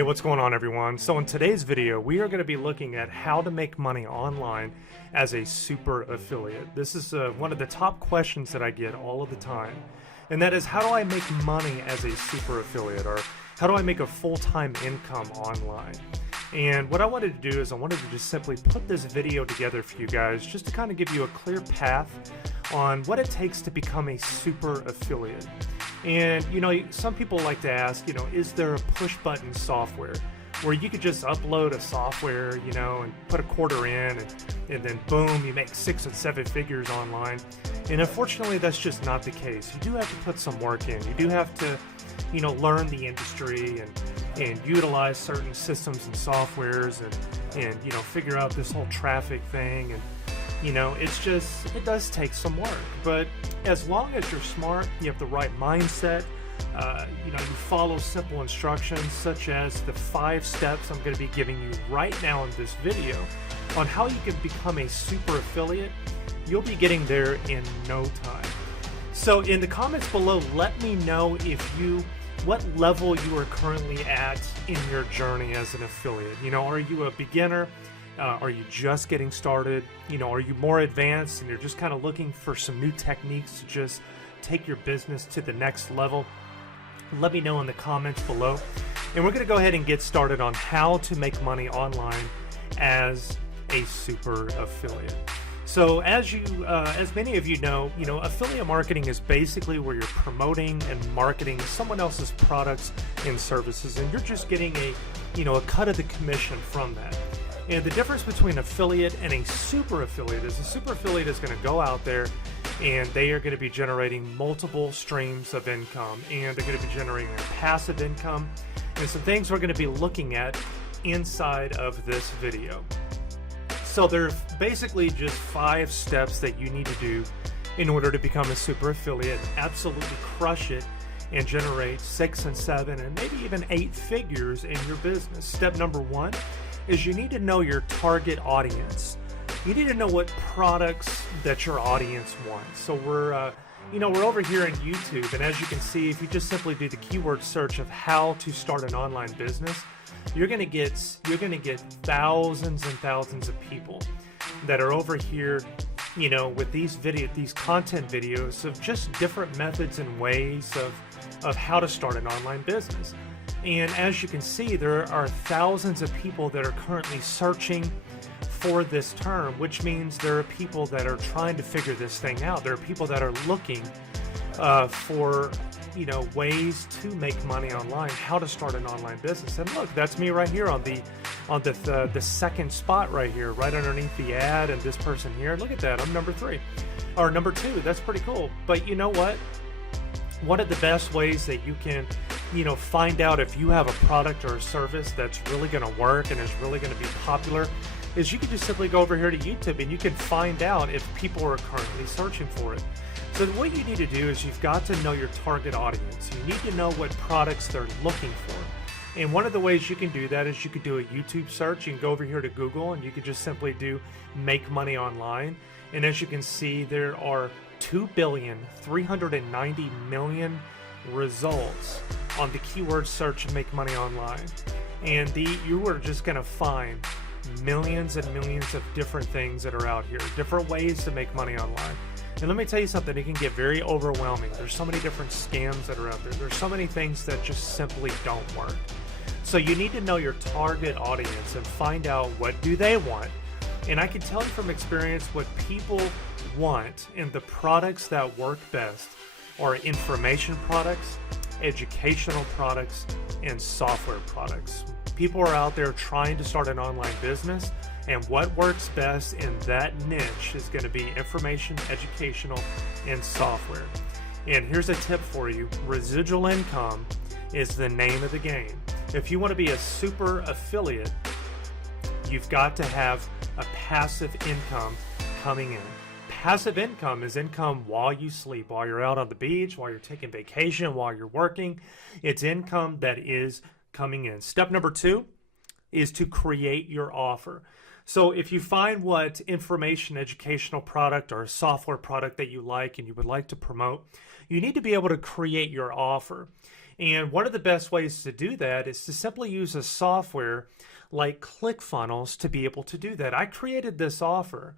Hey, what's going on, everyone? So in today's video, we are going to be looking at how to make money online as a super affiliate. This is one of the top questions that I get all of the time, and that is, how do I make money as a super affiliate, or how do I make a full-time income online? And what I wanted to do is I wanted to just simply put this video together for you guys just to kind of give you a clear path on what it takes to become a super affiliate. And, you know, some people like to ask, you know, is there a push button software where you could just upload a software, you know, and put a quarter in and then boom, you make 6 and 7 figures online? And unfortunately, that's just not the case. You do have to put some work in. You do have to, you know, learn the industry and utilize certain systems and softwares and, you know, figure out this whole traffic thing. And, you know, it does take some work, but as long as you're smart, you have the right mindset, you know, you follow simple instructions such as the 5 steps I'm going to be giving you right now in this video on how you can become a super affiliate, you'll be getting there in no time. So in the comments below, let me know what level you are currently at in your journey as an affiliate. You know, are you a beginner? Are you just getting started? You know, are you more advanced and you're just kind of looking for some new techniques to just take your business to the next level? Let me know in the comments below. And we're going to go ahead and get started on how to make money online as a super affiliate. So as many of you know, affiliate marketing is basically where you're promoting and marketing someone else's products and services, and you're just getting a cut of the commission from that. And the difference between affiliate and a super affiliate is a super affiliate is going to go out there and they are going to be generating multiple streams of income, and they're going to be generating a passive income, and some things we're going to be looking at inside of this video. So there's basically just 5 steps that you need to do in order to become a super affiliate, absolutely crush it, and generate 6 and 7 and maybe even 8 figures in your business. Step number 1 is you need to know your target audience. You need to know what products that your audience wants. So we're over here in YouTube, and as you can see, if you just simply do the keyword search of how to start an online business, you're gonna get thousands and thousands of people that are over here, you know, with these content videos of just different methods and ways of how to start an online business. And as you can see, there are thousands of people that are currently searching for this term, which means there are people that are trying to figure this thing out. There are people that are looking for, you know, ways to make money online, how to start an online business. And look, that's me right here on the second spot right here, right underneath the ad and this person here. Look at that, I'm number 3 or number 2. That's pretty cool. But you know what? One of the best ways that you can, you know, find out if you have a product or a service that's really going to work and is really going to be popular is you can just simply go over here to YouTube and you can find out if people are currently searching for it. So what you need to do is you've got to know your target audience. You need to know what products they're looking for. And one of the ways you can do that is you could do a YouTube search. You can go over here to Google and you could just simply do make money online. And as you can see, there are 2,390,000,000 results on the keyword search make money online. And you are just going to find millions and millions of different things that are out here, different ways to make money online. And let me tell you something, it can get very overwhelming. There's so many different scams that are out there. There's so many things that just simply don't work. So you need to know your target audience and find out what do they want. And I can tell you from experience what people want, and the products that work best are information products, educational products, and software products. People are out there trying to start an online business, and what works best in that niche is going to be information, educational, and software. And here's a tip for you. Residual income is the name of the game. If you want to be a super affiliate, you've got to have a passive income coming in. Passive income is income while you sleep, while you're out on the beach, while you're taking vacation, while you're working. It's income that is coming in. Step number 2 is to create your offer. So if you find what information, educational product or software product that you like and you would like to promote, you need to be able to create your offer. And one of the best ways to do that is to simply use a software like ClickFunnels to be able to do that. I created this offer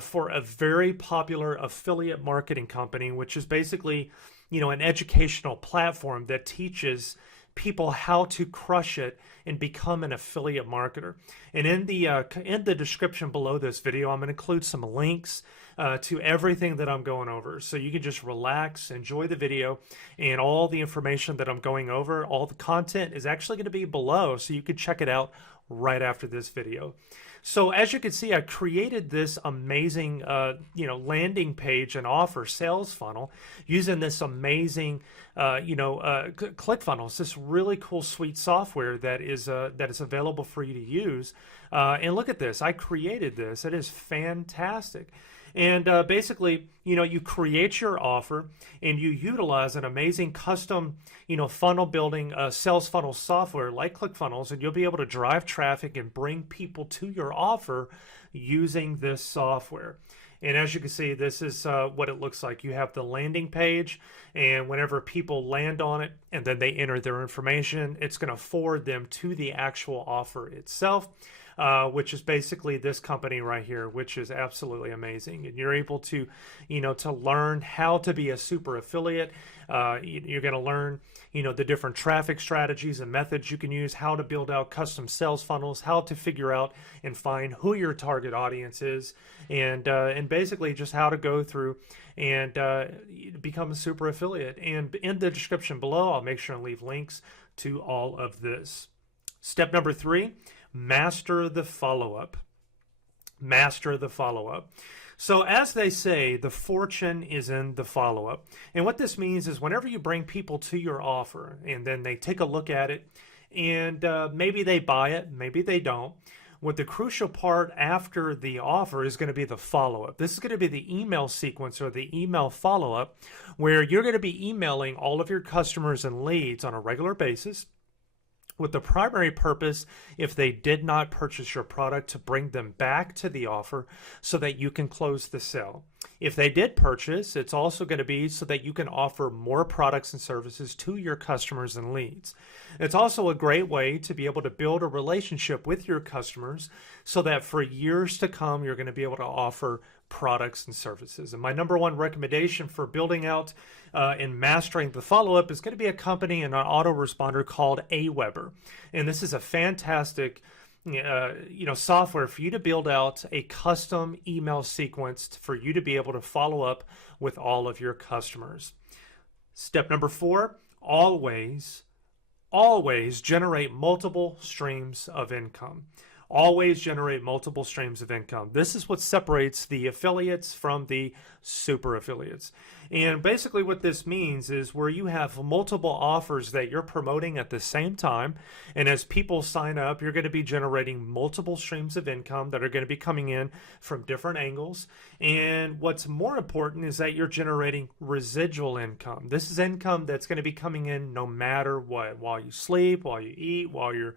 for a very popular affiliate marketing company, which is basically, an educational platform that teaches people how to crush it and become an affiliate marketer. And in the description below this video, I'm going to include some links to everything that I'm going over, so you can just relax, enjoy the video, and all the information that I'm going over, all the content is actually going to be below, so you can check it out right after this video. So as you can see, I created this amazing, landing page and offer sales funnel using this amazing, ClickFunnels, this really cool suite software that is available for you to use. And look at this, I created this. It is fantastic. And basically, you create your offer and you utilize an amazing custom, funnel building sales funnel software like ClickFunnels, and you'll be able to drive traffic and bring people to your offer using this software. And as you can see, this is what it looks like. You have the landing page, and whenever people land on it and then they enter their information, it's going to forward them to the actual offer itself. Which is basically this company right here, which is absolutely amazing. And you're able to, to learn how to be a super affiliate. You're going to learn, the different traffic strategies and methods you can use, how to build out custom sales funnels, how to figure out and find who your target audience is, and basically just how to go through and become a super affiliate. And in the description below, I'll make sure and leave links to all of this. Step number 3. Master the follow-up. Master the follow-up. So as they say, the fortune is in the follow-up. And what this means is whenever you bring people to your offer and then they take a look at it and maybe they buy it, maybe they don't, what the crucial part after the offer is going to be the follow-up. This is going to be the email sequence or the email follow-up, where you're going to be emailing all of your customers and leads on a regular basis, with the primary purpose, if they did not purchase your product, to bring them back to the offer so that you can close the sale. If they did purchase, it's also going to be so that you can offer more products and services to your customers and leads. It's also a great way to be able to build a relationship with your customers so that for years to come, you're going to be able to offer products and services. And my number one recommendation for building out and mastering the follow-up is going to be a company and an autoresponder called Aweber. And this is a fantastic software for you to build out a custom email sequence for you to be able to follow up with all of your customers. Step number 4, always generate multiple streams of income. Always generate multiple streams of income. This is what separates the affiliates from the super affiliates. And basically what this means is where you have multiple offers that you're promoting at the same time, and as people sign up, you're going to be generating multiple streams of income that are going to be coming in from different angles. And what's more important is that you're generating residual income. This is income that's going to be coming in no matter what, while you sleep, while you eat, while you're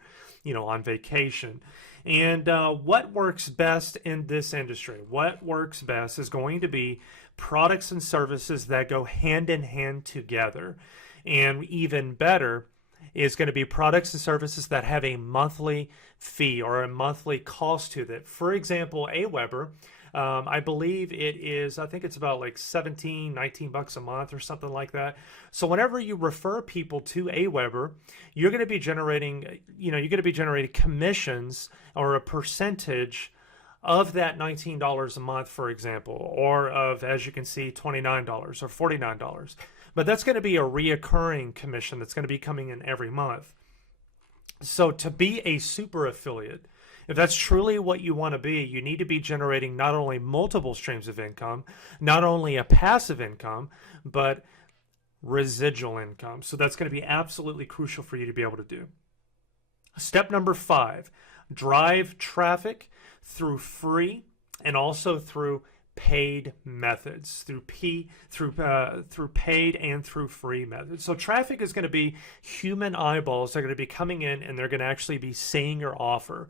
on vacation. And what works best in this industry? What works best is going to be products and services that go hand in hand together. And even better is going to be products and services that have a monthly fee or a monthly cost to that. For example, Aweber, I believe I think it's about like 17, 19 bucks a month or something like that. So whenever you refer people to Aweber, you're going to be generating, commissions or a percentage of that $19 a month, for example, or of, as you can see, $29 or $49. But that's going to be a reoccurring commission that's going to be coming in every month. So to be a super affiliate, if that's truly what you want to be, you need to be generating not only multiple streams of income, not only a passive income, but residual income. So that's going to be absolutely crucial for you to be able to do. Step number 5, drive traffic through free and also through paid methods, through paid and through free methods. So traffic is going to be human eyeballs. They're going to be coming in and they're going to actually be seeing your offer.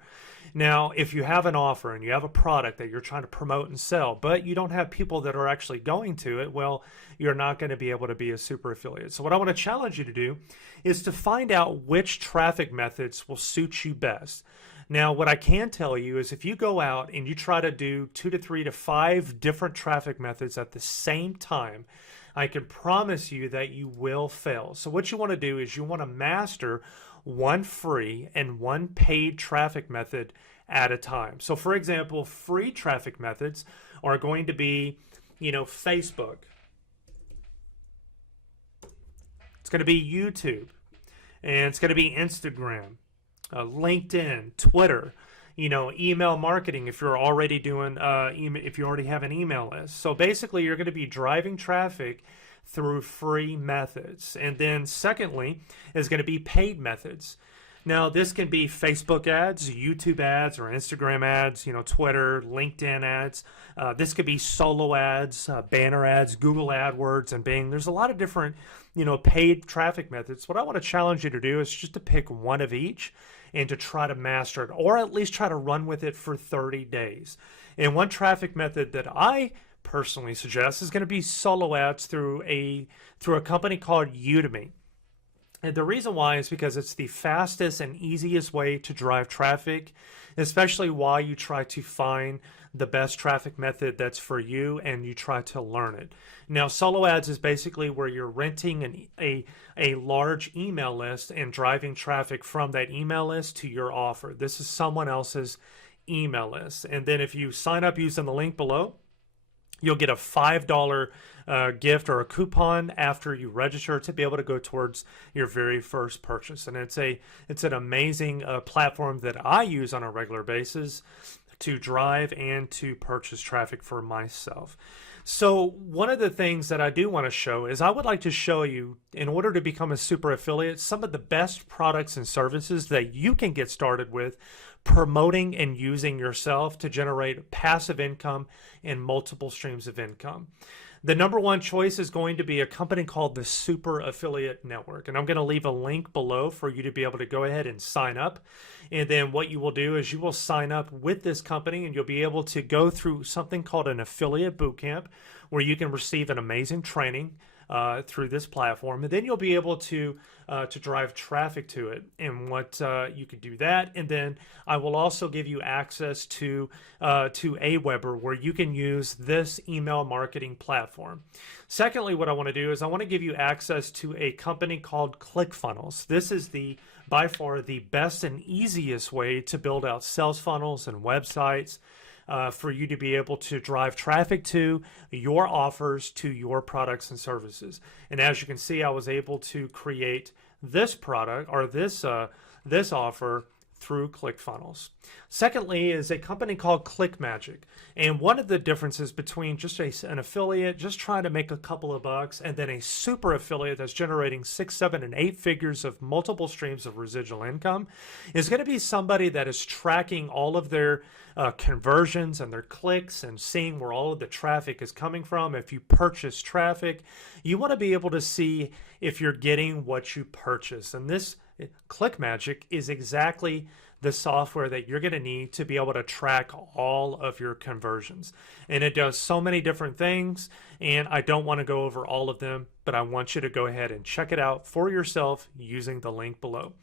Now, if you have an offer and you have a product that you're trying to promote and sell, but you don't have people that are actually going to it, well, you're not going to be able to be a super affiliate. So what I want to challenge you to do is to find out which traffic methods will suit you best. Now, what I can tell you is if you go out and you try to do 2 to 3 to 5 different traffic methods at the same time, I can promise you that you will fail. So what you want to do is you want to master one free and one paid traffic method at a time. So for example, free traffic methods are going to be, Facebook. It's going to be YouTube, and it's going to be Instagram, LinkedIn, Twitter, email marketing if you're already doing if you already have an email list. So basically you're going to be driving traffic through free methods. And then secondly is going to be paid methods. Now this can be Facebook ads, YouTube ads, or Instagram ads, Twitter, LinkedIn ads. This could be solo ads, banner ads, Google AdWords, and Bing. There's a lot of different, paid traffic methods. What I want to challenge you to do is just to pick one of each and to try to master it, or at least try to run with it for 30 days. And one traffic method that I personally suggest is going to be solo ads through a company called Udemy. And the reason why is because it's the fastest and easiest way to drive traffic, especially while you try to find the best traffic method that's for you and you try to learn it. Now, solo ads is basically where you're renting a large email list and driving traffic from that email list to your offer. This is someone else's email list. And then if you sign up using the link below, you'll get a $5 gift or a coupon after you register to be able to go towards your very first purchase. And it's an amazing platform that I use on a regular basis to drive and to purchase traffic for myself. So one of the things that I do want to show is I would like to show you, in order to become a super affiliate, some of the best products and services that you can get started with promoting and using yourself to generate passive income and multiple streams of income. The number one choice is going to be a company called the Super Affiliate Network. And I'm going to leave a link below for you to be able to go ahead and sign up. And then what you will do is you will sign up with this company and you'll be able to go through something called an affiliate bootcamp where you can receive an amazing training through this platform, and then you'll be able to drive traffic to it. And what you can do that, and then I will also give you access to Aweber, where you can use this email marketing platform. Secondly, what I want to do is I want to give you access to a company called ClickFunnels. This is by far the best and easiest way to build out sales funnels and websites. For you to be able to drive traffic to your offers, to your products and services. And as you can see, I was able to create this product or this offer through ClickFunnels. Secondly is a company called ClickMagic. And one of the differences between just an affiliate just trying to make a couple of bucks and then a super affiliate that's generating 6, 7, and 8 figures of multiple streams of residual income is going to be somebody that is tracking all of their conversions and their clicks and seeing where all of the traffic is coming from. If you purchase traffic, you want to be able to see if you're getting what you purchase. And this ClickMagic is exactly the software that you're going to need to be able to track all of your conversions. And it does so many different things, and I don't want to go over all of them, but I want you to go ahead and check it out for yourself using the link below.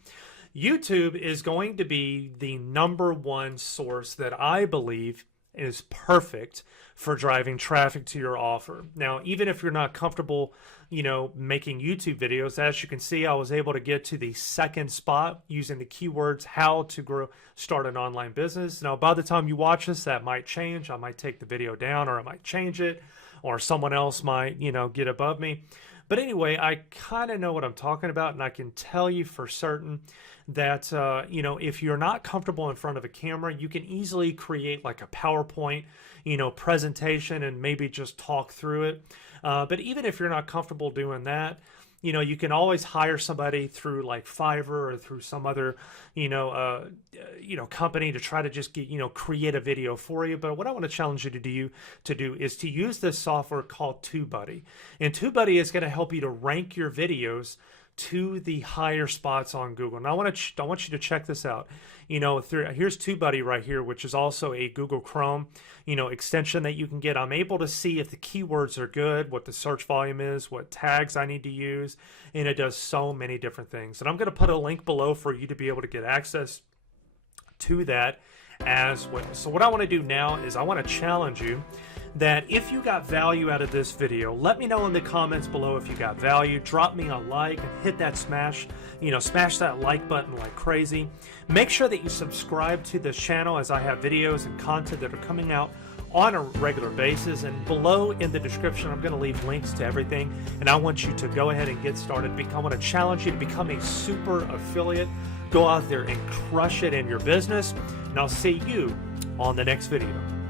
YouTube is going to be the number one source that I believe is perfect for driving traffic to your offer. Now, even if you're not comfortable, making YouTube videos, as you can see, I was able to get to the second spot using the keywords, how to start an online business. Now, by the time you watch this, that might change. I might take the video down, or I might change it, or someone else might, get above me. But anyway, I kind of know what I'm talking about, and I can tell you for certain that, if you're not comfortable in front of a camera, you can easily create like a PowerPoint, presentation and maybe just talk through it. But even if you're not comfortable doing that, you can always hire somebody through like Fiverr or through some other, company to try to just get, create a video for you. But what I want to challenge you to do is to use this software called TubeBuddy. And TubeBuddy is going to help you to rank your videos to the higher spots on Google. Now I want you to check this out. Here's TubeBuddy right here, which is also a Google Chrome, extension that you can get. I'm able to see if the keywords are good, what the search volume is, what tags I need to use, and it does so many different things. And I'm going to put a link below for you to be able to get access to that as well. So what I want to do now is I want to challenge you that if you got value out of this video, let me know in the comments below if you got value. Drop me a like and hit that smash that like button like crazy. Make sure that you subscribe to this channel, as I have videos and content that are coming out on a regular basis. And below in the description, I'm going to leave links to everything. And I want you to go ahead and get started. I want to challenge you to become a super affiliate. Go out there and crush it in your business. And I'll see you on the next video.